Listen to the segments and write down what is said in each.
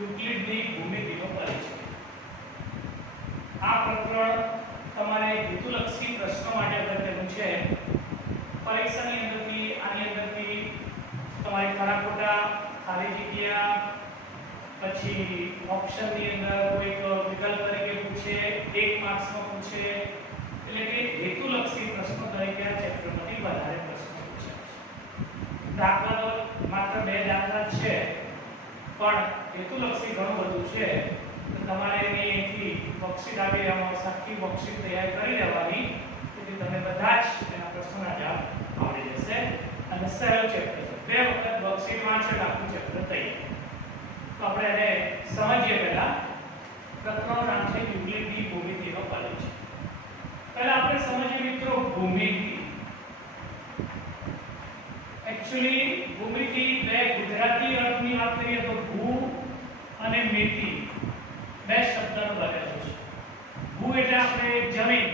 યુક્લિડની ભૂમિતિનો પરિચય. આ પ્રકરણ તમારે હેતુલક્ષી પ્રશ્નો માટે અગત્યનું છે. પરીક્ષાની અંદરથી આની અંદરથી તમારે ખરા ખોટા, ખાલી જગ્યા, પછી ઓપ્શનની અંદર કોઈક વિકલ્પ તરીકે પૂછે, 1 માર્ક્સમાં પૂછે, એટલે કે હેતુલક્ષી પ્રશ્નો તરીકે આ ચેપ્ટરમાંથી વધારે પ્રશ્નો પૂછાય છે. દાખલા તો માત્ર 2 દાખલા છે, પણ હેતુલક્ષી ઘણું બધું છે. તો તમારે એની વર્કશીટ આપી દેવામાં આવશે, આખી વર્કશીટ તૈયાર કરી દેવાની, તેથી તમે બધા જ એના પ્રશ્નોના જવાબ આવડી જશે. અને સહેલું ચેપ્ટર છે, 2 વખત વર્કશીટ વાંચો એટલે આખું ચેપ્ટર તૈયાર. તો આપણે એને સમજીએ. પહેલા પ્રકરણનું નામ છે યુક્લિડની ભૂમિતિનો પરિચય. પહેલા આપણે સમજીએ મિત્રો ભૂમિતિ. एक्चुअली भूमिति બે ગુજરાતી અર્થની વાત કરીએ તો ભૂ અને મિતિ બે શબ્દનો બનેલો છે. ભૂ એટલે આપણે જમીન,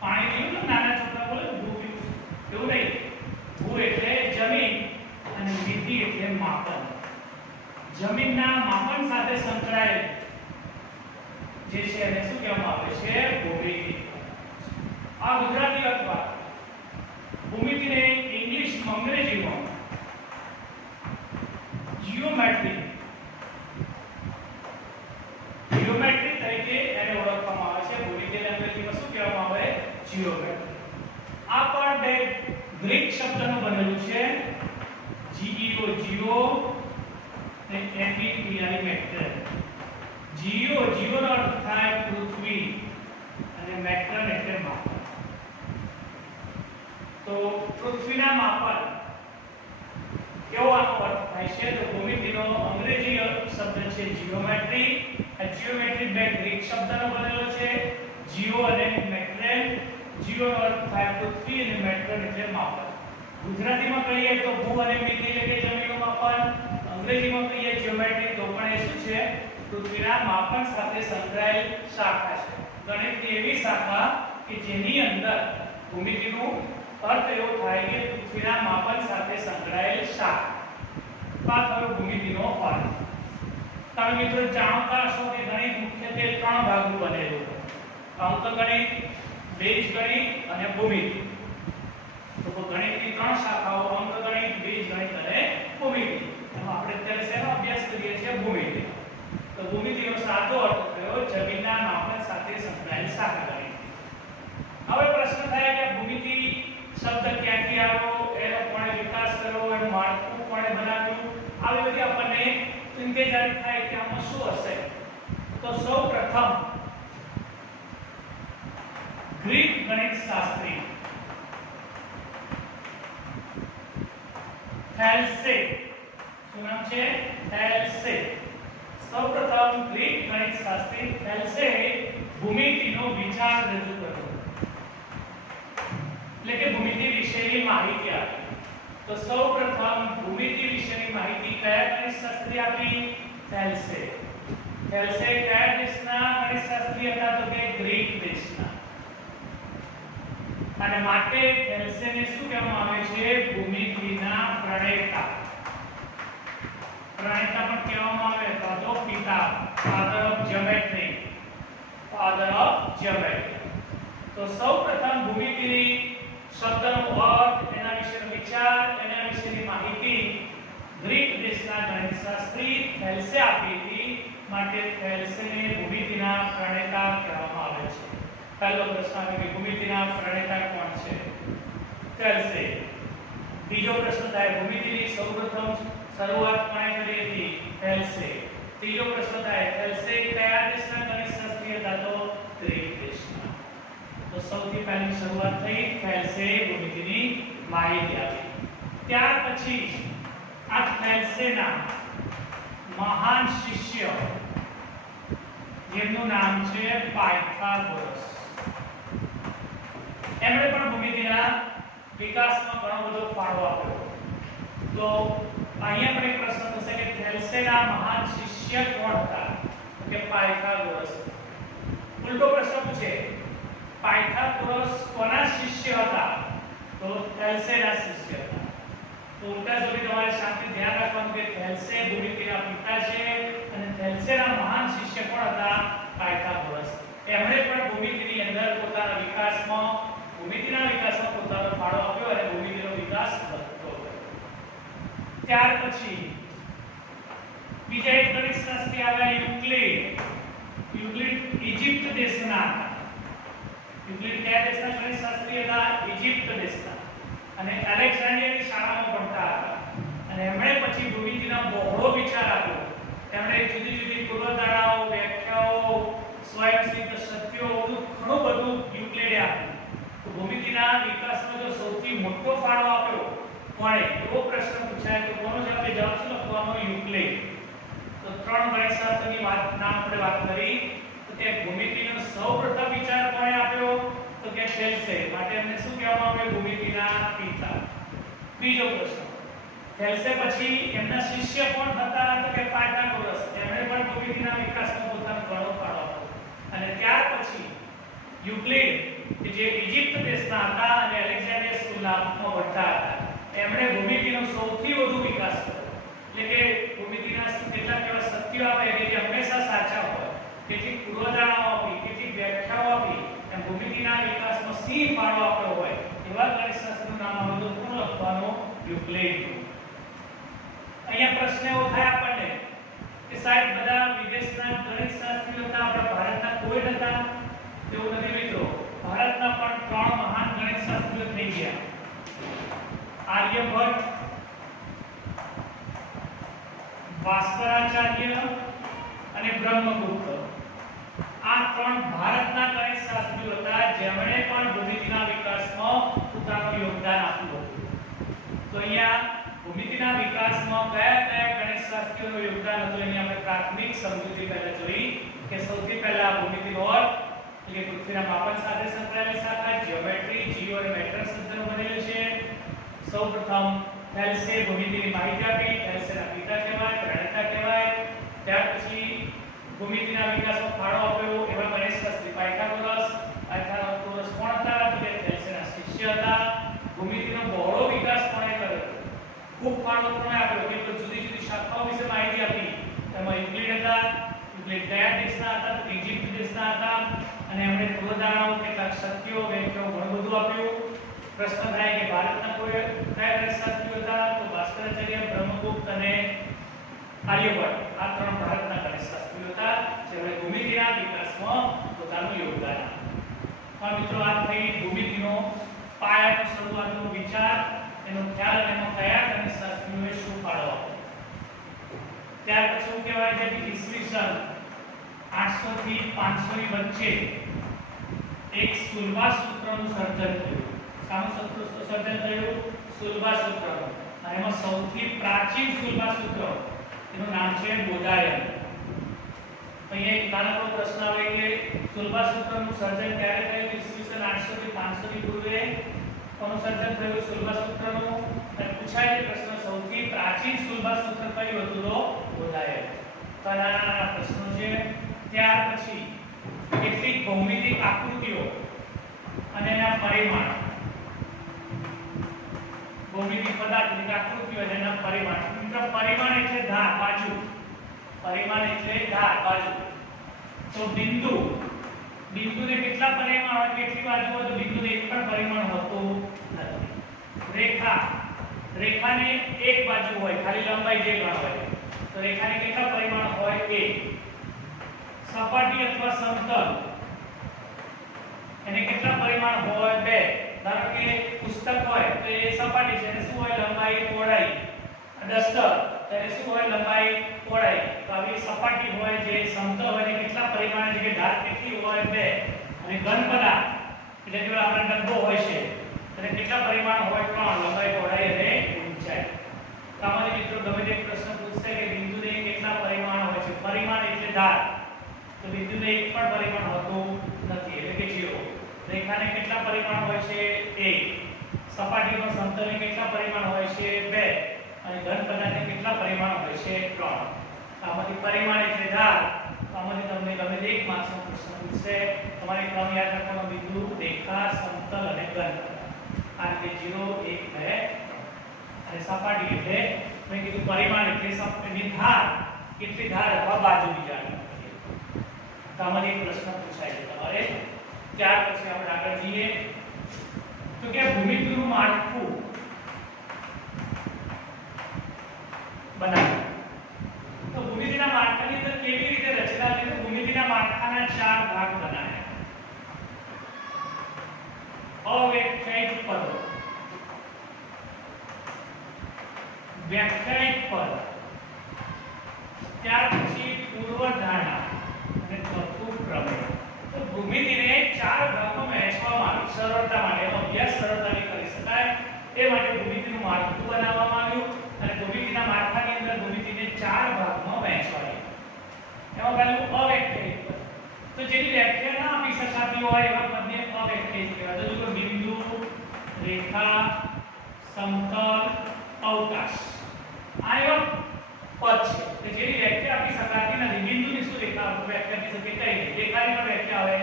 પાણી પીવું ને નાના છોકરા બોલે ભૂ પીવું, એવું નહીં. ભૂ એટલે જમીન અને મિતિ એટલે માપન. જમીનના માપન સાથે સંકળાયેલ જે છે એને શું કહેવામાં આવે છે? ભૂમિતિ. આ ગુજરાતી અર્થમાં ભૂમિતિને ઇંગ્લિશમાં, અંગ્રેજીમાં જીઓમેટ્રી તરીકે એને ઓળખવામાં આવે છે. ભૂમિતિને અંગ્રેજીમાં શું કહેવામાં આવે? જીઓમેટ્રી. આ પણ બે ગ્રીક શબ્દનું બનેલું છે. જીઓ જીઓ અને એમબીટીઆઈ મેટ્રન. જીઓનો અર્થ થાય પૃથ્વી અને મેટ્રન એટલે માપન. તો પૃથ્વીના માપન કેવો આનો અર્થ થાય છે? તો ભૂમિતિનો અંગ્રેજી શબ્દ છે જીઓમેટ્રી. આ જીઓમેટ્રી બે ગ્રીક શબ્દનો બનેલો છે, જીઓ અને મેટ્રેન. જીઓનો અર્થ થાય પૃથ્વી અને મેટ્રેન એટલે માપન. ગુજરાતીમાં કહીએ તો ભૂ અને મિતિ એટલે કે જમીનનું માપન. અંગ્રેજીમાં કહીએ જીઓમેટ્રી તો પણ એ શું છે? પૃથ્વીના માપન સાથે સંકળાયેલ શાખા છે. ગણિતની એવી શાખા કે જેની અંદર ભૂમિતિનું અર્થ એવો થાય કે પૃથ્વીના માપન સાથે સંકળાયેલ શાખા. વાત હવે ભૂમિતિનો અર્થ. તમે મિત્રો જાણતા હશો કે ગણિત મુખ્યત્વે 3 ભાગનું બનેલું છે: અંકગણિત, બીજગણિત અને ભૂમિતિ. તો ગણિતની 3 શાખાઓ અંકગણિત, બીજગણિત અને ભૂમિતિ. એમાં આપણે અત્યારે શેનો અભ્યાસ કરીએ છીએ? ભૂમિતિ. તો ભૂમિતિનો સાદો અર્થ થયો જમીનના માપન સાથે સંકળાયેલ શાખા ગણિત. હવે પ્રશ્ન થાય કે ભૂમિતિ શબ્દ ક્યાંથી આવ્યો, એનો કોણે વિકાસ કર્યો, એનું માળખું કોણે બનાવ્યું, આવી બધી આપણને ઇન્તેજારી થાય કે આમાં શું હશે. તો સૌપ્રથમ ગ્રીક ગણિતશાસ્ત્રી થેલ્સે, શું નામ છે? થેલ્સે. સૌપ્રથમ ગ્રીક ગણિતશાસ્ત્રી થેલ્સે ભૂમિતિનો વિચાર રજૂ કર્યો, એટલે કે ભૂમિતિ વિશેની માહિતી આપી. તો સૌપ્રથમ ભૂમિતિ વિશેની માહિતી કયા ગણિતશાસ્ત્રી આપી? થેલ્સે. થેલ્સે કયા દેશના ગણિતશાસ્ત્રી હતા? તો કે ગ્રીક દેશના. અને માટે થેલ્સેને શું કહેવામાં આવે છે? ભૂમિતિના પ્રણેતા. પ્રણેતા પણ કહેવામાં આવે તો પિતા, father of geometry. Father of geometry. તો સૌપ્રથમ ભૂમિતિની શબ્દનો અર્થ, એના વિશેનો વિચાર, એના વિશેની માહિતી ગ્રીક દેશના ગણિતશાસ્ત્રી થેલ્સે આપી હતી. માટે થેલ્સેને ભૂમિતિના પ્રણેતા કહેવામાં આવે છે. પહેલો પ્રશ્ન આવે કે ભૂમિતિના પ્રણેતા કોણ છે? થેલ્સે. બીજો પ્રશ્ન થાય ભૂમિતિની સૌપ્રથમ શરૂઆત કોણે કરી હતી? થેલ્સે. ત્રીજો પ્રશ્ન થાય થેલ્સે કયા દેશના ગણિતશાસ્ત્રી હતા? તો ગ્રીક દેશના. તો સૌથી પહેલી શરૂઆત થઈ, થેલ્સે ભૂમિતિની માહિતી આપી. ત્યાર પછી આ થેલ્સેના મહાન શિષ્ય, જેમનું નામ છે પાયથાગોરસ, એમણે પણ ભૂમિતિના વિકાસમાં ઘણો બધો ફાળો આપ્યો. તો અહીંયા પણ એક પ્રશ્ન થશે કે થેલ્સેના મહાન શિષ્ય કોણ હતા? તો કે પાયથાગોરસ. ઉલટો પ્રશ્ન પૂછે, પાયથાગોરસ કોના શિષ્ય હતા? તો થેલ્સેના શિષ્ય હતા. તો ઉલટા જોડી તમારે શાંતિ ધ્યાન રાખવાનું કે થેલ્સે ભૂમિતિના પિતા છે અને થેલ્સેના મહાન શિષ્ય કોણ હતા? પાયથાગોરસ. એમણે પણ ભૂમિતિની અંદર પોતાનો પોતાનો ફાળો આપ્યો અને ભૂમિતિનો વિકાસ વધતો ગયો. ત્યાર પછી બીજા એક ગણિતશાસ્ત્રી આવ્યા, યુક્લિડ ઇજિપ્ત દેશના હતા. યુક્લિડ કયા દેશના ગણિતશાસ્ત્રી હતા? ઇજિપ્ત દેશના. અને એલેક્ઝાન્ડ્રિયાની શાળામાં ભણતા હતા. અને એમણે પછી ભૂમિતિનો બહોળો વિચાર આપ્યો. એમણે જુદી જુદી પૂર્વધારણાઓ, વ્યાખ્યાઓ, સ્વયંસિદ્ધ સત્યો, ઘણું બધું યુક્લિડે આપ્યું. તો ભૂમિતિના વિકાસનો જો સૌથી મોટો ફાળો આપ્યો કોણે? એવો પ્રશ્ન પૂછાય તો કોનો જવાબ શું લખવાનો? યુક્લિડ. તો ત્રણ ગણિતશાસ્ત્રની નામ આપણે વાત કરી. તો કે ભૂમિતિનો સૌપ્રથમ વિચાર કોણે આપ્યો? તો કે થેલ્સે. માટે એમને શું કહેવામાં આવે? ભૂમિતિના પિતા. બીજો પ્રશ્ન, થેલ્સે પછી એમના શિષ્ય કોણ હતા? તો કે પાયથાગોરસ. એમણે પણ ભૂમિતિના વિકાસમાં પોતાનો ઘણો ફાળો આપ્યો. અને ત્યાર પછી યુક્લિડ કે જે ઇજિપ્ત દેશના હતા અને એલેક્ઝાન્ડ્રિયા સ્કૂલના ભણતા હતા, એમણે ભૂમિતિનો સૌથી વધુ વિકાસ કર્યો. એટલે કે ભૂમિતિના કેટલાક એવા સત્યો આવે કે જે હંમેશા સાચા હોય, કેટલીક પૂર્વધારણાઓ આપી, કેટલીક વ્યાખ્યાઓ આપી, એમ ભૂમિતિના વિકાસમાં સિંહ ફાળો આપ્યો હોય એવા ગણિતશાસ્ત્રનું નામ આવે તો કોણ લખવાનું? યુક્લિડ. અહીંયા પ્રશ્ન એવો થાય આપણને કે સાહેબ બધા વિદેશના ગણિતશાસ્ત્રીઓ હતા, આપણા ભારતના કોઈ નતા? તેવું નથી મિત્રો. ભારતના પણ ત્રણ મહાન ગણિતશાસ્ત્રીઓ થઈ ગયા: આર્યભટ્ટ, ભાસ્કરાચાર્ય અને બ્રહ્મગુપ્ત. આ ત્રણ ભારતના ગણિતશાસ્ત્રીઓ હતા જેમણે પણ ભૂમિતિના વિકાસમાં પોતાનું યોગદાન આપ્યું હતું. તો અહીંયા ભૂમિતિના વિકાસમાં કયા કયા ગણિતશાસ્ત્રીઓનું યોગદાન હતું એની આપણે પ્રાથમિક સમજૂતી પહેલા જોઈ કે સૌથી પહેલા ભૂમિતિનો અર્થ એટલે પૃથ્વીના માપન સાથે સંકળાયેલી શાખા જીઓમેટ્રી, જીઓ અને મેટ્રિક્સ શબ્દનો બનેલું છે. સૌપ્રથમ થેલ્સે ભૂમિતિની માહિતી આપી. થેલ્સેના પિતા કહેવાય, પ્રણેતા કહેવાય. ત્યાર પછી ભૂમિતિના વિકાસમાં ફાળો આપ્યો એવા ગણિતશાસ્ત્રી પાયથાગોરસ. પાયથાગોરસ કોણ હતા? તો થેલ્સેના શિષ્ય હતા. ભૂમિતિનો બહોળો વિકાસ કોણે કર્યો? ખૂબ ફાળો કોણે આપ્યો? કે જુદી જુદી શાખાઓ વિશે માહિતી આપી. એમાં યુક્લિડ હતા. યુક્લિડ કયા દેશના હતા? તો ઇજિપ્ત દેશના હતા. અને એમણે પૂર્વધારણાઓ, કેટલાક સત્યો, વ્યાખ્યાઓ ઘણું બધું આપ્યું. પ્રશ્ન થાય કે ભારતના કોઈ કયા ગણિતશાસ્ત્રીઓ હતા? તો ભાસ્કરાચાર્ય, બ્રહ્મગુપ્ત અને આર્યભટ્ટ. આ ત્રણ ભારતના ગણિતશાસ્ત્રીઓ હતા જેમણે ભૂમિતિના વિકાસમાં પોતાનું યોગદાન આપ્યું. પણ મિત્રો આ થઈ ભૂમિતિનો પાયાનો શરૂઆતનો વિચાર, એનો ખ્યાલ અને એમાં કયા ગણિતશાસ્ત્રીઓએ શું ફાળો આપ્યો. ત્યાર પછી શું કહેવાય છે કે ઈસવીસન 800 થી 500 ની વચ્ચે એક સુલભા સૂત્રનું સર્જન થયું. શાનું સર્જન થયું? સુલભા સૂત્રનું. અને એમાં સૌથી પ્રાચીન સુલભા સૂત્ર એનું નામ છે બોધાયન. અહીંયા એક નાનકડો પ્રશ્ન આવે કે સુલભા સૂત્રનું સર્જન ક્યારે થયું? ઈસવીસન 800 થી 500 ની પૂર્વે કોનું સર્જન થયું? સુલભા સૂત્રનું. અને પૂછાયેલો પ્રશ્ન સૌથી પ્રાચીન સુલભા સૂત્ર કયું હતું? તો બોધાયન. તો નાના પ્રશ્નો છે. ત્યાર પછી કેટલીક ભૌમિતિક આકૃતિઓ અને એના પરિમાણ, ભૌમિતિક પદાર્થની આકૃતિઓ અને એના પરિમાણ. મિત્રો પરિમાણ એટલે ધાર, બાજુ. પરિમાણ એટલે ધાર, બાજુ. તો બિંદુને કેટલા પરિમાણ હોય, કેટલી બાજુ હોય? તો બિંદુને એક પણ પરિમાણ હોતું નથી. રેખાને એક બાજુ હોય, ખાલી લંબાઈ જે ગણ હોય. તો રેખાને કેટલા પરિમાણ હોય? એક. સપાટી અથવા સમતલ એને કેટલા પરિમાણ હોય? બે. ધારો કે પુસ્તક હોય તો એ સપાટી છે, એને શું હોય? લંબાઈ, પહોળાઈ. ડસ્ટર તેને શું હોય? લંબાઈ, પહોળાઈ. તો આવી સપાટી હોય જે સમતલ હોય એને કેટલા પરિમાણ છે કે ધાર કેટલી હોય? બે. અને ઘન પદાર્થ એટલે કે આપણો ડબ્બો હોય છે તેને કેટલા પરિમાણ હોય? ત્રણ. લંબાઈ, પહોળાઈ અને ઊંચાઈ. તો આમાંથી મિત્રો ગમે તે પ્રશ્ન પૂછશે કે બિંદુને કેટલા પરિમાણ હોય છે? પરિમાણ એટલે ધાર. તો બિંદુને એક પણ પરિમાણ હોતું નથી એટલે કે 0. રેખાને કેટલા પરિમાણ હોય છે? 1. સપાટીનો સમતલને કેટલા પરિમાણ હોય છે? 2. અને ઘન પદાર્થને કેટલા પરિમાણ હોય છે? 3. આમાંથી પરિમાણ એટલે ધાર. આમાંથી તમને ગમે તે એક માર્ક્સનો પ્રશ્ન પૂછશે. તમારે ક્રમ યાદ રાખવાનો: બિંદુ, રેખા, સમતલ અને ઘન પદાર્થ. આ રીતે 0, 1, 2, 3. અને સપાટી એટલે મેં કીધું પરિમાણ એટલે એની ધાર કેટલી ધાર અથવા બાજુની જાણવી પડે. તો આમાં એક પ્રશ્ન પૂછાય છે તમારે. ત્યાર પછી આપણે આગળ જઈએ તો કે ભૂમિતિનું માળખું બનાવો. તો ભૂમિતિના માળખાની અંદર કેવી રીતે રચના છે? તો ભૂમિતિના માળખાના 4 ભાગ બનાવ્યા. અવ્યાખ્યાયિત પદો, વ્યાખ્યાયિત પદ, ત્યાર પછી પૂર્વધારણા અને ચોથું પ્રમેય. તો ભૂમિતિને 4 ભાગમાં વહેંચવામાં આવી. સરળતા માટે અભ્યાસ સરળતાથી કરી શકાય એ માટે ભૂમિતિનું માળખું બનાવવામાં આવ્યું અને ભૂમિતિના માળખાની અંદર ભૂમિતિને 4 ભાગમાં વહેંચવામાં આવી. એમાં પહેલું અવ્યાખ્યાયિત પદ. તો જેની વ્યાખ્યા ના આપી શકાતી હોય એવા પદને અવ્યાખ્યાયિત કહેવાય. તો જો બિંદુ, રેખા, સમતલ, અવકાશ આ એવા પદ છે કે જેની વ્યાખ્યા આપી શકાતી નથી. બિંદુની શું વ્યાખ્યા આપી શકે? કઈ નહીં. રેખાની પણ વ્યાખ્યા આવે.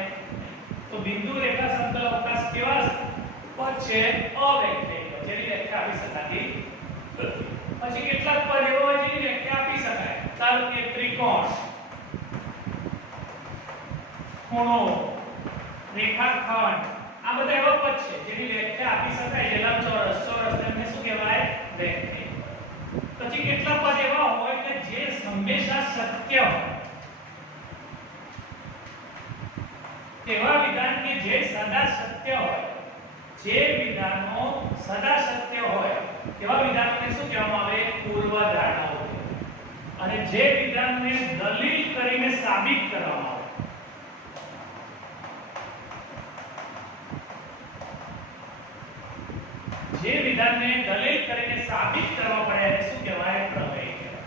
તો બિંદુ, રેખા, સમતલ, અવકાશ કેવા પદ છે? અવ્યાખ્યાયિત, જેની વ્યાખ્યા આપી શકાતી નથી. પછી કેટલાક પદ એવા હોય જેની વ્યાખ્યા આપી શકાય. ધારો કે ત્રિકોણ, ખૂણો, રેખાખંડ આ બધા એવા પદ છે જેની વ્યાખ્યા આપી શકાય. લંબચોરસ, ચોરસ તેમને શું કહેવાય? વ્યાખ્યા. પછી કેટલા પદ એવા હોય કે જે હંમેશા સત્ય હોય. તેવા વિધાન કે જે સદા સત્ય હોય. જે વિધાનો સદા સત્ય હોય તેવા વિધાનોને શું કહેવામાં આવે? પૂર્વધારણાઓ. અને જે વિધાનને દલીલ કરીને સાબિત કરવામાં આવે, જે વિધાનને દલીલ કરીને સાબિત કરવા પડે એને શું કહેવાય? પ્રમેય કહેવાય.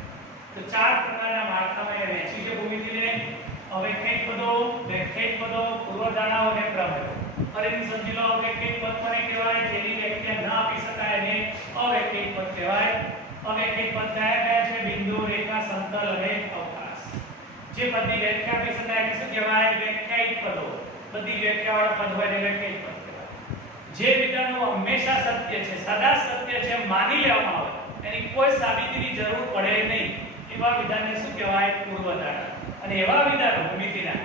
તો 4 પ્રકારના માળખામાં એ વહેંચી છે ભૂમિતિને. અવ્યાખ્યાયિત પદો, વ્યાખ્યાયિત પદો, પૂર્વધારણાઓ અને પ્રમેય. ફરીથી સમજી લો, અવ્યાખ્યાયિત પદ કોને કહેવાય? જેની વ્યાખ્યા ન આપી શકાય એને અવ્યાખ્યાયિત પદ કહેવાય. અવ્યાખ્યાયિત પદ કયા છે? બિંદુ, રેખા, સમતલ અને અવકાશ. જે પદની વ્યાખ્યા આપી શકાય એને શું કહેવાય? વ્યાખ્યાયિત પદો. બધી વ્યાખ્યાવાળા પદ હોય એને વ્યાખ્યાયિત પદ. જે વિધાનો હંમેશા સત્ય છે, સદા સત્ય છે માની લેવામાં આવે, એની કોઈ સાબિતીની જરૂર પડે નહીં, એવા વિધાનને શું કહેવાય? પૂર્વધારણા. અને એવા વિધાનો ભૂમિતિના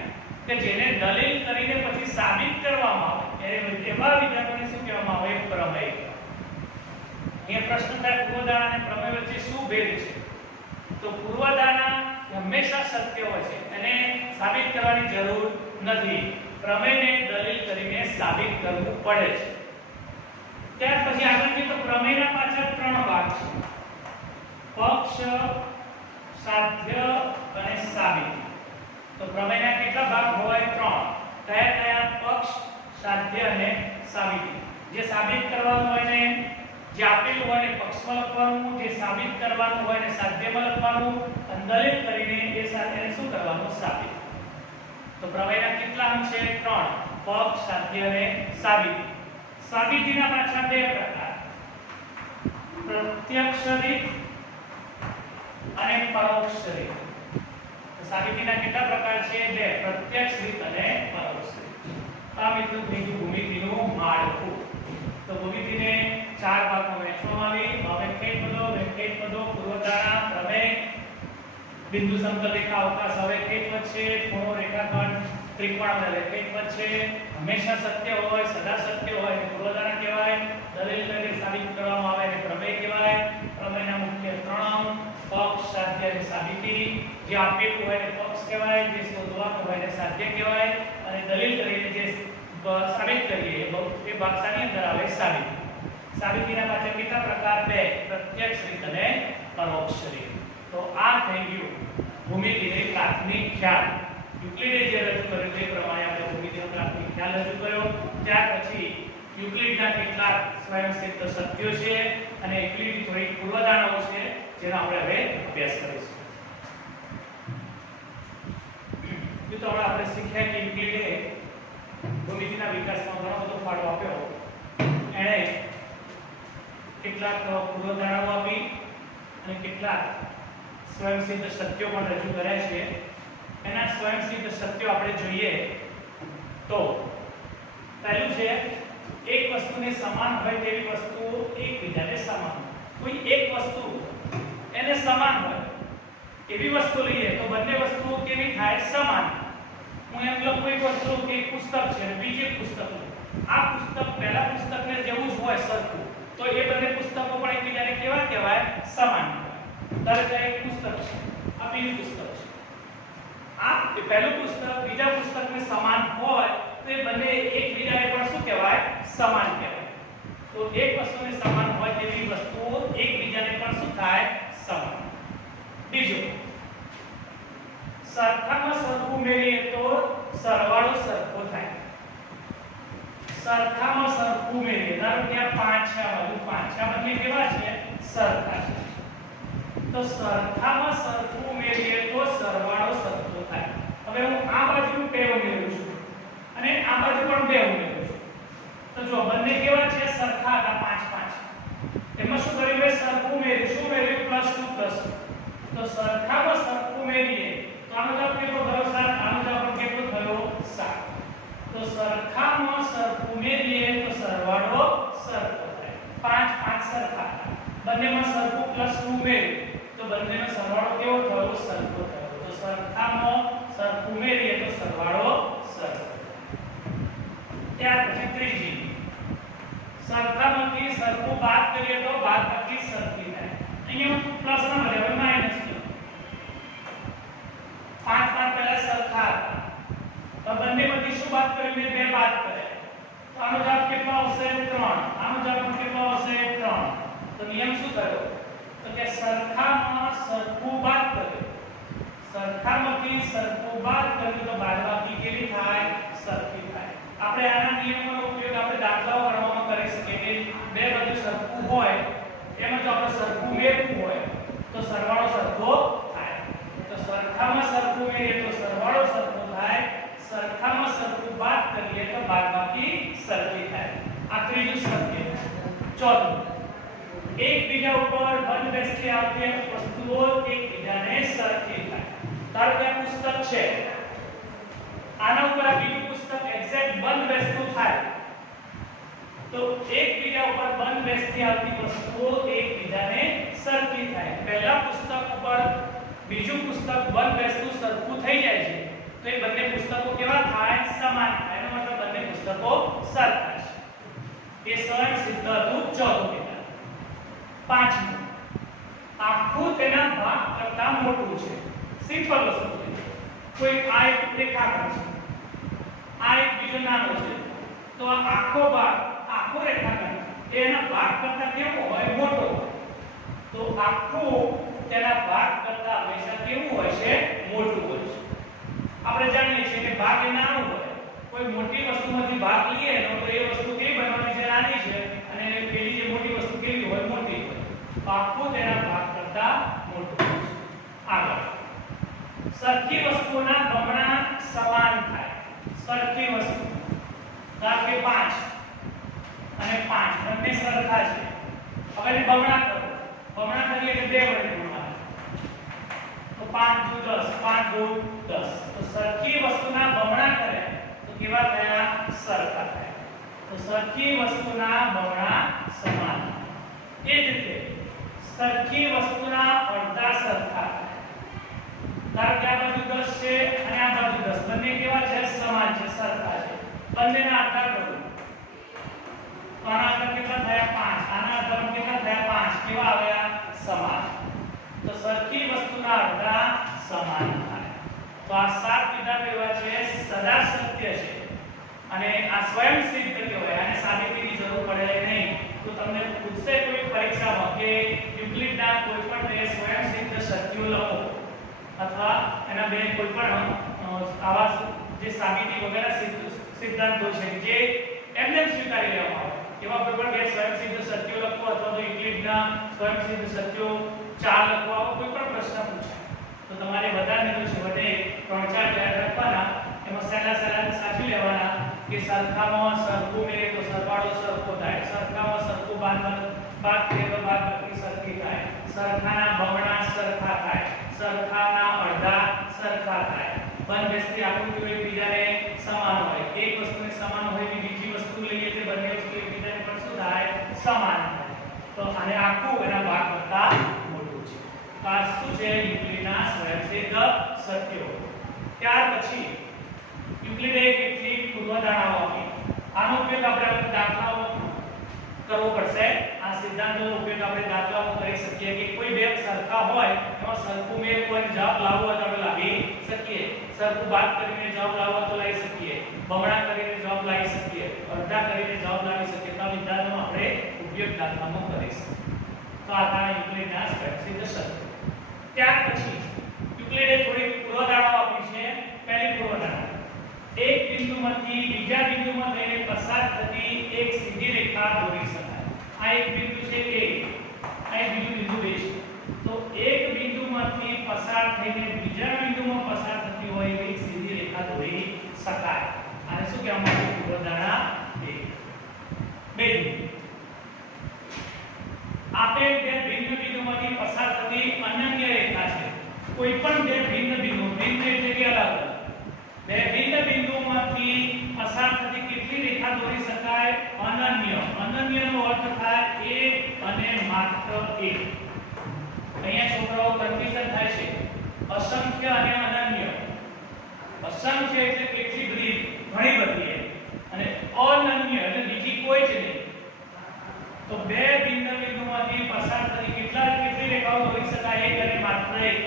કે જેને દલીલ કરીને પછી સાબિત કરવામાં આવે એવા વિધાનોને શું કહેવામાં આવે? પ્રમેય. એ પ્રશ્ન થાય પૂર્વધારણા અને પ્રમેય વચ્ચે શું ભેદ છે? તો પૂર્વધારણા હંમેશા સત્ય હોય છે, એને સાબિત કરવાની જરૂર નથી. પ્રમેયને દલીલ કરીને સાબિત કરવું પડે છે. ત્યાર પછી આગળ જોઈએ તો પ્રમેયના પાછળ 3 ભાગ છે: પક્ષ, સાધ્ય અને સાબિતી. તો પ્રમેયના કેટલા ભાગ હોય? 3. કયા કયા? પક્ષ, સાધ્ય અને સાબિતી. જે સાબિત કરવાનું હોય ને જે આપેલું હોય ને પક્ષમાં લખવાનું, જે સાબિત કરવાનું હોય ને સાધ્યમાં લખવાનું, અને દલીલ કરીને એ સાથેને શું કરવાનું? સાબિત. તો પ્રમેયના કેટલા અંગ છે? 3: પક્ષ, સાધ્ય અને સાબિતી. સાબિતીના પાછા 2 પ્રકાર: પ્રત્યક્ષ રીત અને પરોક્ષ રીત. તો સાબિતીના કેટલા પ્રકાર છે? 2: પ્રત્યક્ષ રીત અને પરોક્ષ રીત. આ મિત્રો બીજું ભૂમિતિનું માળખું. તો ભૂમિતિને 4 ભાગમાં વહેંચવામાં આવી: અવ્યાખ્યાયિત પદો, વ્યાખ્યાયિત પદો, પૂર્વધારણા, પ્રમેય. બિંદુ, સમતલ, રેખા, અવકાશ અવ્યાખ્યાયિત પદ છે. ખૂણો, રેખાખંડ, ત્રિકોણ અને વ્યાખ્યાયિત પદ છે. હંમેશા સત્ય હોય, સદા સત્ય હોય એને પૂર્વધારણા કહેવાય. દલીલ કરીને સાબિત કરવામાં આવે એને પ્રમેય કહેવાય. પ્રમેયના મુખ્ય 3 અંગ: પક્ષ, સાધ્ય અને સાબિતી. જે આપેલું હોય એને પક્ષ કહેવાય, જે શોધવાનું હોય એને સાધ્ય કહેવાય, અને દલીલ કરીને જે સાબિત કરીએ એ ભાગ શાની અંદર આવે? સાબિતી. સાબિતીના પાછળ કેટલા પ્રકાર? 2: પ્રત્યક્ષ રીત અને પરોક્ષ રીત. તો આ થઈ ગયું ભૂમિતિનો પ્રાથમિક ખ્યાલ. યુક્લિડે જે રજૂ કર્યું તે પ્રમાણે આપણે ભૂમિતિનો પ્રાથમિક ખ્યાલ રજૂ કર્યો. ત્યાર પછી યુક્લિડના કેટલાક સ્વયંસિદ્ધ સત્યો છે અને યુક્લિડની થોડી પૂર્વધારણાઓ છે જેનો આપણે હવે અભ્યાસ કરીશું. જો તો આપણે શીખ્યા કે યુક્લિડે ભૂમિતિના વિકાસમાં ઘણો બધો ફાળો આપ્યો. એણે કેટલાક પૂર્વધારણાઓ આપી અને કેટલાક સ્વયંસિદ્ધ સત્યો પણ રજૂ કર્યા છે. એના સ્વયંસિદ્ધ સત્યો આપણે જોઈએ તો પહેલું છે એક વસ્તુને સમાન હોય તેવી વસ્તુઓ એકબીજાને સમાન. કોઈ એક વસ્તુ એને સમાન હોય એવી વસ્તુ લઈએ તો બંને વસ્તુઓ કેવી થાય? સમાન. હું એમ લખું એક વસ્તુ કે એક પુસ્તક છે અને બીજી એક પુસ્તક છે. આ પુસ્તક પહેલા પુસ્તકને જેવું જ હોય સરખું, તો એ બંને પુસ્તકો પણ એકબીજાને કેવા કહેવાય? સમાન. ધારો કે એક પુસ્તક છે, આ બીજું પુસ્તક છે. આ પહેલું પુસ્તક બીજા પુસ્તકને સમાન હોય તો એ બંને એકબીજાને પણ શું કહેવાય? સમાન કહેવાય. તો એક વસ્તુને સમાન હોય તેવી વસ્તુઓ એકબીજાને પણ શું થાય? સમાન. બીજું, સરખામાં સરખું ઉમેરીએ તો સરવાળો સરખો થાય. સરખામાં સરખું ઉમેરીએ, ધારો કે આ 5 છે, આ બાજુ 5 છે, આ બંને કેવા છે? સરખા છે. તો સરખામાં સરખું ઉમેરીએ તો સરવાળો સરખો થાય. હવે હું આ બાજુ 2 ઉમેરું છું અને આ બાજુ પણ 2 ઉમેરું છું. તો જો બંને કેવા છે? સરખા હતા, 5 5. એમાં શું કર્યું? મેં સરખું ઉમેર્યું. શું ઉમેર્યું? +2 +2. તો સરખામાં સરખું ઉમેરીએ તો આનો જવાબ કેટલો થયો? 7. આનો જવાબ કેટલો થયો? 7. તો સરખામાં સરખું ઉમેરીએ તો સરવાળો સરખો થાય. 5 5 સરખા, બંનેમાં સરખું +2 ઉમેર્યું તો બંનેનો સરવાળો કેવો થયો? સરખો થયો. તો સરખામાં સરખું ઉમેરીએ તો સરવાળો સરખો. ત્યાર પછી ત્રીજી, સરખામાંથી સરખું બાદ કરીએ તો બાદબાકી સરખી થાય. અહીંયા પ્લસ ના બને, હવે માઈનસ લો. 5 5 પહેલા સરખા હતા, તો બંનેમાંથી શું બાદ કર્યું? મેં 2 બાદ કર્યા. તો આનો જવાબ કેટલો આવશે? 3. આનો જવાબ કેટલો આવશે? 3. તો નિયમ શું કર્યો? તો કે સરખામાં સરખું બાદ કર્યું. સરખામાંથી સરખું બાદ કર્યું તો બાદબાકી કેવી થાય? સરખી થાય. આપણે આના નિયમોનો ઉપયોગ આપણે દાખલાઓ ગણવામાં કરી શકીએ કે બે બાજુ સરખું હોય એમાં જો આપણે સરખું ઉમેરવું હોય તો સરવાળો સરખો થાય. તો સરખામાં સરખું ઉમેરીએ તો સરવાળો સરખો થાય. સરખામાં સરખું બાદ કરીએ તો બાદબાકી સરખી થાય. આ ત્રીજું સત્ય. ચોથું, એકબીજા ઉપર બંધબેસતી આવતી વસ્તુઓ એકબીજાને સરખી થાય. ધારો કે આ પુસ્તક છે, આના ઉપર આ બીજું પુસ્તક એક્ઝેક્ટ બંધબેસતું થાય તો એકબીજા ઉપર બંધબેસતી આવતી વસ્તુઓ એકબીજાને સરખી થાય. પહેલા પુસ્તક ઉપર બીજું પુસ્તક બંધબેસતું સરખું થઈ જાય છે તો એ બંને પુસ્તકો કેવા થાય? સમાન થાય. એનો મતલબ બંને પુસ્તકો સરખા છે. એ સ્વયં સિદ્ધ હતું. ચોથું પેટા. પાંચમું, આખું તેના ભાગ કરતા મોટું છે. સિમ્પલ વસ્તુ છે. કોઈ આ એક રેખાખંડ છે, આ એક બીજો નાનો છે, તો આ આખો ભાગ, આખો રેખાખંડ એના ભાગ કરતા કેવો હોય? મોટો હોય. તો આખું તેના ભાગ કરતા હંમેશા કેવું હોય છે? મોટું હોય છે. આપણે જાણીએ છીએ કે ભાગ એ નાનો હોય. કોઈ મોટી વસ્તુમાંથી ભાગ લઈએ તો એ વસ્તુ કેવી બનવાની છે? નાની છે, અને પેલી જે મોટી વસ્તુ કેવી હોય? મોટી હોય. તો આખું તેના ભાગ કરતા મોટું હોય છે. આગળ, સરખી વસ્તુના બમણા સમાન થાય. સરખી વસ્તુ, ધારો કે 5 અને 5 બંને સરખા છે. હવે એને બમણા કરો. બમણા કરીએ એટલે 2 વડે ગુણવાના. તો 5 × 10, 5 × 10. તો સરખી વસ્તુના બમણા કર્યા તો કેવા થયા? સરખા થયા. તો સરખી વસ્તુના બમણા સમાન. એ જ રીતે સરખી વસ્તુના અડધા સરખા. ધારો કે આ બાજુ 10 છે અને આ બાજુ 10, બંને કેવા છે? સમાન છે, સરખા છે. બંનેના અડધા કરો તો આના અડધા કેટલા થયા? 5. આના અડધા કેટલા થયા? 5. કેવા આવ્યા? સમાન. તો સરખી વસ્તુના અડધા સમાન થાય. તો આ 7 વિધાનો એવા છે સદા સત્ય છે અને આ સ્વયં સિદ્ધ કહેવાય. આને સાબિતીની જરૂર પડે નહીં. તો તમને પૂછશે કોઈ પરીક્ષામાં કે યુક્લિડના કોઈ પણ બે સ્વયં સિદ્ધ સત્યો લખો અથવા એના બે કોઈ પણ આવા જે સાબિતી વગેરે સિદ્ધાંતો છે જે એમને સ્વીકારી લેવામાં આવે એવા કોઈ પણ બે સ્વયં સિદ્ધ સત્યો લખો અથવા તો યુક્લિડના સ્વયં સિદ્ધ સત્યો 4 લખો, આવો કોઈ પણ પ્રશ્ન પૂછાય તો તમારે બધાને તો છેવટે 3-4 યાદ રાખવાના. એમાં સહેલા સાચી લેવાના કે સરખામાં સરખું મેળે તો સરવાળો સરખો થાય. સરખામાં સરખું બાદ કરીએ તો બાદબાકી સરખી થાય. સરખાના બમણા સરખા થાય. સરખાના અડધા સરખા થાય. બંધબેસતી આકૃતિઓ એકબીજાને સમાન હોય. એક વસ્તુને સમાન હોય બીજી વસ્તુ લઈએ તો બંને વસ્તુ એકબીજાને પણ શું થાય? સમાન થાય. તો આને આખું એના ભાગ કરતા મોટું છે. તો આ શું છે યુક્લિડના સ્વયંસિદ્ધ સત્યો. ત્યાર પછી યુક્લિડે કેટલીક પૂર્વધારણાઓ આપી. આનો ઉપયોગ આપણે દાખલાઓ કરવો પડશે. આ સિદ્ધાંતોનો ઉપયોગ આપણે દાખલાઓ કરી શકીએ કે કોઈ બે સરખા હોય એમાં સરખું મેળ કોઈ જવાબ લાવવો હોય તો આપણે લાવી શકીએ. સરખું બાદ કરીને જવાબ લાવવો તો લાવી શકીએ. બમણા કરીને જવાબ લાવી શકીએ. અડધા કરીને જવાબ લાવી શકીએ. તો આ વિધાનનો આપણે ઉપયોગ દાખલામાં કરીશું. તો આ હતા યુક્લિડના સ્વયંસિદ્ધ સત્યો. ત્યાર પછી યુક્લિડે થોડી પૂર્વધારણાઓ આપી છે. પહેલી પૂર્વધારણા, એક બિંદુમાંથી બીજા બિંદુમાં થઈને પસાર થતી એક સીધી રેખા દોરી શકાય. આ એક બિંદુ છે A, આ એક બીજું બિંદુ B છે. તો એક બિંદુમાંથી પસાર થઈને બીજા બિંદુમાં પસાર થતી હોય એક સીધી રેખા દોરી શકાય. આને શું કહેવામાં આવે? પૂર્વધારણા 1. બીજું, આપેલ બે ભિન્ન બિંદુમાંથી પસાર થતી અનન્ય રેખા છે. કોઈ પણ બે ભિન્ન બિંદુ, ભિન્ન એટલે કે અલગ, બે ભિન્ન બિંદુઓમાંથી પસાર થતી કેટલી રેખા દોરી શકાય? અનન્ય. અનન્યનો અર્થ થાય એક અને માત્ર એક. અહીંયા છોકરાઓ કન્ફ્યુઝન થાય છે. અસંખ્ય અને અનન્ય. અસંખ્ય એટલે કેટલી બધી, ઘણી બધી, અને અનન્ય એટલે બીજી કોઈ જ નહીં. તો બે ભિન્ન બિંદુમાંથી પસાર થતી કેટલી રેખાઓ દોરી શકાય? એક અને માત્ર એક.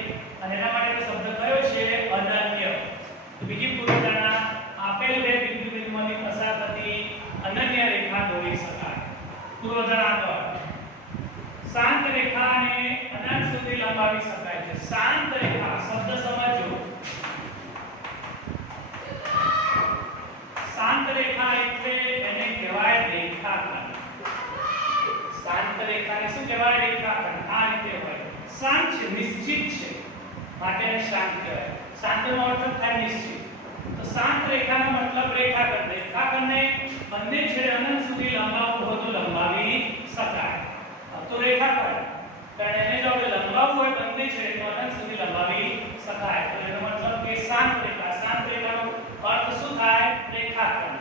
અને એના માટેનો શબ્દ કયો છે? અનન્ય. તો બીજી પૂર્વધારણા, આપેલ બે બિંદુમાંથી પસાર થતી અનન્ય રેખા દોરી શકાય. પૂર્વધારણા આગળ, શાંત રેખાને અનંત સુધી લંબાવી શકાય છે. શાંત રેખા શબ્દ સમજો. શાંત રેખા એટલે એને કહેવાય રેખાખંડ. શાંત રેખાને શું કહેવાય? રેખાખંડ. આ રીતે હોય, શાંત છે, નિશ્ચિત છે, માટે એને શાંત કહેવાય. શાંતનો અર્થ થાય નિશ્ચિત. તો શાંત રેખાનો મતલબ રેખાખંડ. રેખાખંડને બંને છેડે અનંત સુધી લંબાવવું હોય તો લંબાવી શકાય. તો રેખાખંડ, કારણ એને જો આપણે લંબાવવું હોય બંને છેડે તો અનંત સુધી લંબાવી શકાય. તો એનો મતલબ કે શાંત રેખા. શાંત રેખાનો અર્થ શું થાય? રેખાખંડ.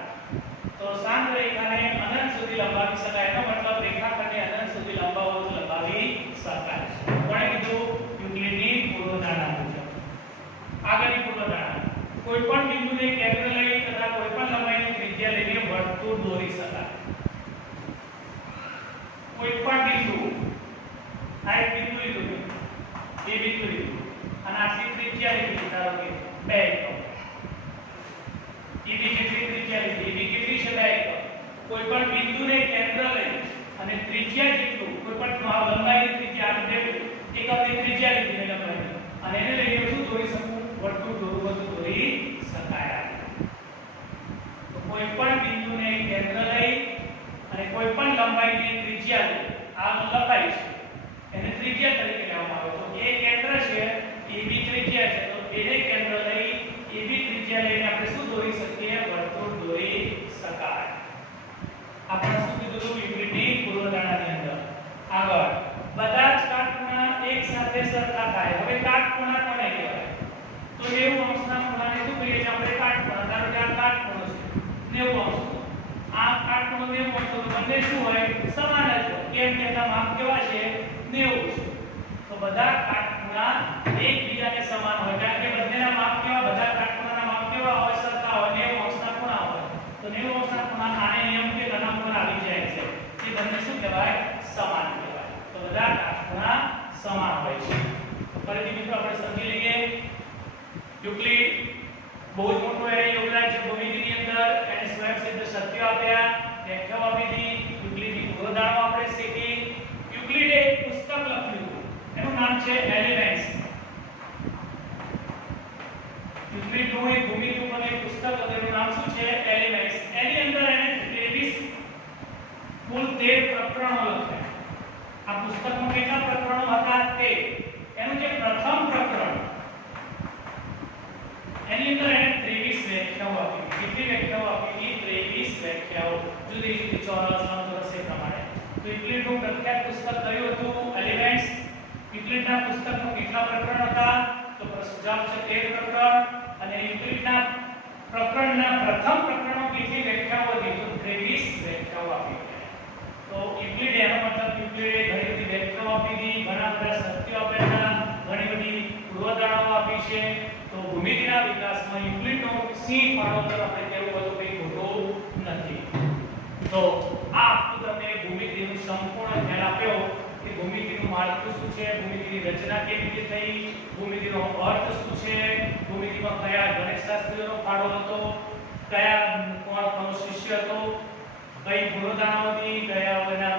તો શાંત રેખાને અનંત સુધી લંબાવી શકાય. એનો મતલબ રેખાખંડને અનંત સુધી લંબાવવો તો લંબાવી શકાય. કોણે કીધું? યુક્લિડની પૂર્વધારણા મુજબ. આગળની પૂર્વધારણા, કોઈ પણ બિંદુને કેન્દ્ર લઈ તથા કોઈ પણ લંબાઈની ત્રિજ્યા લઈને વર્તુળ દોરી શકાય. કોઈ પણ બિંદુ, આ એક બિંદુ લીધું, એ બિંદુ લીધું, અને આટલી ત્રિજ્યા લીધી, ધારો કે 2 એકમ. EB કેટલી ત્રિજ્યા લીધી? EB કેટલી છે? 2 એકમ. કોઈ પણ બિંદુને કેન્દ્ર લઈ અને ત્રિજ્યા જેટલું, કોઈ પણ લંબાઈની ત્રિજ્યા, આપણે એકમની ત્રિજ્યા લીધી લંબાઈ, અને એને લઈને શું દોરી શકું? વર્તુળ દોરવું તો દોરી શકાય. તો કોઈ પણ બિંદુને કેન્દ્ર લઈ અને કોઈ પણ લંબાઈની ત્રિજ્યા લઈ, આ લંબાઈ છે, એને ત્રિજ્યા તરીકે લેવામાં આવે. તો એ કેન્દ્ર છે, AB ત્રિજ્યા છે, તો એને કેન્દ્ર લઈ AB ત્રિજ્યા લઈને આપણે શું દોરી શકીએ? વર્તુળ દોરી શકાય. આપણે શું કીધું હતું યુક્લિડની પૂર્વધારણાની અંદર? આગળ, બધા જ કાટખૂણા એક સાથે સરખા થાય. હવે કાટખૂણા કોને કહેવાય? તો 90 અંશના ખૂણાને શું કહીએ છીએ આપણે? કાટખૂણા. ધારો કે આ કાટખૂણો છે 90 અંશનો, આ કાટખૂણો 90 અંશનો, તો બંને શું હોય? સમાન જ હોય. કેમ કે એના માપ કેવા છે? 90 છે. તો બધા કાટખૂણા એકબીજાને સમાન હોય, કારણ કે બંનેના માપ કેવા? બધા કાટખૂણાના માપ કેવા હોય? સરખા હોય. 90 અંશના ખૂણા હોય. તો 90 અંશના ખૂણા આને નિયમ કે તેના ઉપર આવી જાય છે. તે બંને શું કહેવાય? સમાન કહેવાય. તો બધા કાટખૂણા સમાન હોય છે. તો ફરીથી મિત્રો આપણે સમજી લઈએ. યુક્લિડ બહુ જ મોટો એને યોગદાન છે ભૂમિતિની અંદર. એને સ્વયંસિદ્ધ સત્યો આપ્યા, વ્યાખ્યાઓ આપી દીધી, યુક્લિડની પૂર્વધારણાઓ આપણે શીખી. યુક્લિડે એક પુસ્તક લખ્યું, એનું નામ છે એલિમેન્ટ્સ. યુક્લિડનું એક ભૂમિતિ ઉપરનું એક પુસ્તક હતું, એનું નામ શું છે? એલિમેન્ટ્સ. એની અંદર એને 23 કુલ 13 પ્રકરણો લખ્યા. આ પુસ્તકમાં કેટલા પ્રકરણો હતા? 13. એનું જે પ્રથમ પ્રકરણ, એની અંદર એને 23 વ્યાખ્યાઓ આપી. કેટલી વ્યાખ્યાઓ આપી? 23 વ્યાખ્યાઓ, જુદી જુદી ચોરસ, લંબચોરસ એ પ્રમાણે. તો યુક્લિડનું પ્રખ્યાત પુસ્તક કયું હતું? એલિમેન્ટ્સ. યુક્લિડના પુસ્તકમાં કેટલા પ્રકરણ હતા? તો જવાબ છે 13 પ્રકરણ. અને યુક્લિડના પ્રકરણના પ્રથમ પ્રકરણમાં કેટલી વ્યાખ્યાઓ હતી? તો 23 વ્યાખ્યાઓ આપી. તો યુક્લિડ, એનો મતલબ યુક્લિડે ઘણી બધી વ્યાખ્યાઓ આપી હતી, ઘણા બધા સત્યો આપ્યા હતા. પૂર્વધારણાઓ આપી છે. તો ભૂમિતિના વિકાસમાં યુક્લિડનો સી ફાળો તો આપણે કહેવું બધું કંઈ ખોટું નથી. તો આ આખું તમને ભૂમિતિનું સંપૂર્ણ ખ્યાલ આપ્યો કે ભૂમિતિનું માળખું શું છે, ભૂમિતિની રચના કેવી રીતે થઈ, ભૂમિતિનો અર્થ શું છે, ભૂમિતિમાં કયા ગણિતશાસ્ત્રીઓનો ફાળો હતો, કયા કોનો શિષ્ય હતો, કઈ પૂર્વધારણાઓ હતી, કયા એના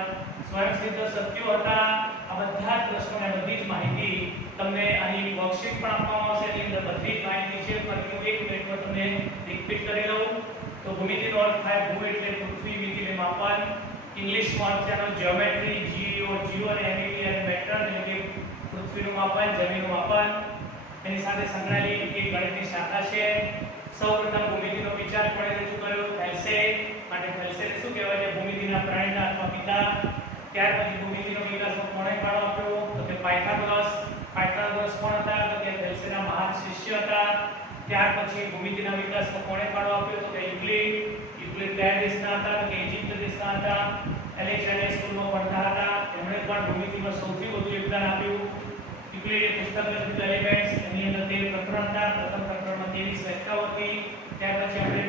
સ્વયંસિદ્ધ સત્યો હતા. આ બધા જ પ્રશ્નોને બધી જ માહિતી તમને આની વર્કશીટ પણ આપવામાં આવશે. એની અંદર બધી જ માહિતી છે. ફરી એક મિનિટમાં તમને રિપીટ કરી લઉં તો ભૂમિતિનો અર્થ થાય ભૂ એટલે પૃથ્વી, મિતિને માપન, ઇંગ્લિશમાં અર્થ છે આનો જ્યોમેટ્રી, જીઓ અને એમઈટી અને મેટ્રન એટલે કે પૃથ્વીનું માપન, જમીનનું માપન. એની સાથે સંકળાયેલી એક ગણિતની શાખા છે. સૌપ્રથમ ભૂમિતિનો વિચાર કોણે રજૂ કર્યો? થેલ્સે. માટે થેલ્સેને શું કહેવાય છે? ભૂમિતિના પ્રણેતા અથવા પિતા. ત્યાર પછી ભૂમિતિનો વિકાસમાં કોણે ફાળો આપ્યો? તો કે પાયથાગોરસ. પાયથાગોરસ કોણ હતા? તો કે થેલ્સેના મહાન શિષ્ય હતા. ત્યાર પછી ભૂમિતિના વિકાસમાં કોણે ફાળો આપ્યો? તો કે યુક્લિડ. યુક્લિડ કયા દેશના હતા? તો કે ઇજિપ્ત દેશના હતા. એલેક્ઝાન્ડ્રિયા સ્કૂલમાં ભણતા હતા. તેમણે પણ ભૂમિતિમાં સૌથી વધુ યોગદાન આપ્યું. યુક્લિડે પુસ્તક લખ્યું હતું એલિમેન્ટ્સ. એની અંદર 13 પ્રકરણ હતા. પ્રથમ પ્રકરણમાં 23 વ્યાખ્યાઓ હતી. ત્યાર પછી આપણે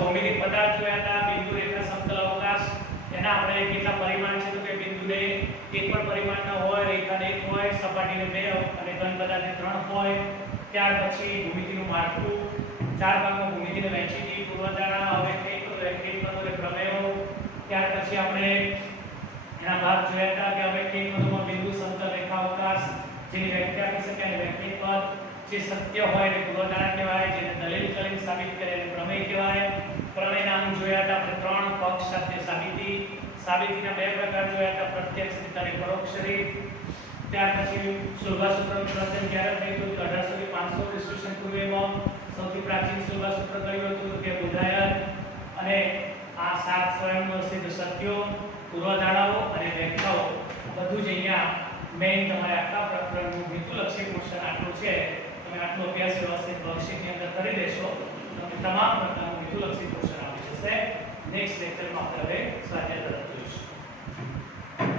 ભૂમિતિક પદાર્થ જોયા હતા. બિંદુ, રેખા, સમતલ, અવકાશ. એના આપણે કેટલા પરિમાણ છે? તો કે બિંદુને એક પણ પરિમાણ ન હોય, રેખાને 1 હોય, સપાટીને 2 અને ઘન પદાર્થને 3 હોય. ત્યાર પછી ભૂમિતિનું માળખું 4 ભાગમાં ભૂમિતિને વહેંચી હતી. પૂર્વધારણા, અવૈકિક અને પ્રમેયો. ત્યાર પછી આપણે એના ભાગ જોયા હતા કે અવૈકિક પદોમાં બિંદુ, સમતલ, રેખા, અવકાશ જેની વ્યાખ્યા આપી શકાય અને વૈકલ્પિક પદ જે સત્ય હોય એને પૂર્વધારણા કહેવાય, જેને દલીલ કરીને સાબિત કરે એને પ્રમેય કહેવાય. પ્રમેયના અંગ જોયા હતા આપણે 3 પક્ષ સાથે સાબિતી. સાબિતીના 2 પ્રકાર જોયા હતા, પ્રત્યક્ષ રીત અને પરોક્ષ રીત. ત્યાર પછી શોભાસૂત્રનું સર્જન ક્યારે થયું હતું? 1800 થી 500 ઈસવીસન પૂર્વેમાં. સૌથી પ્રાચીન શોભાસૂત્ર કયું હતું? કે બુધાયન. અને આ 7 સ્વયંસિદ્ધ સત્યો, પૂર્વધારણાઓ અને વ્યાખ્યાઓ બધું જ અહીંયા મેઇન તમારે આખા પ્રકરણનું હેતુલક્ષી પોર્શન આટલું છે. તમે આટલો અભ્યાસ વ્યવસ્થિત વર્કશીટની અંદર કરી દેશો તો તમામ પ્રકારનું હેતુલક્ષી પોર્શન આવી જશે. નેક્સ્ટ લેક્ચરમાં આપણે હવે સ્વાધ્યાય તરફ જોઈશું.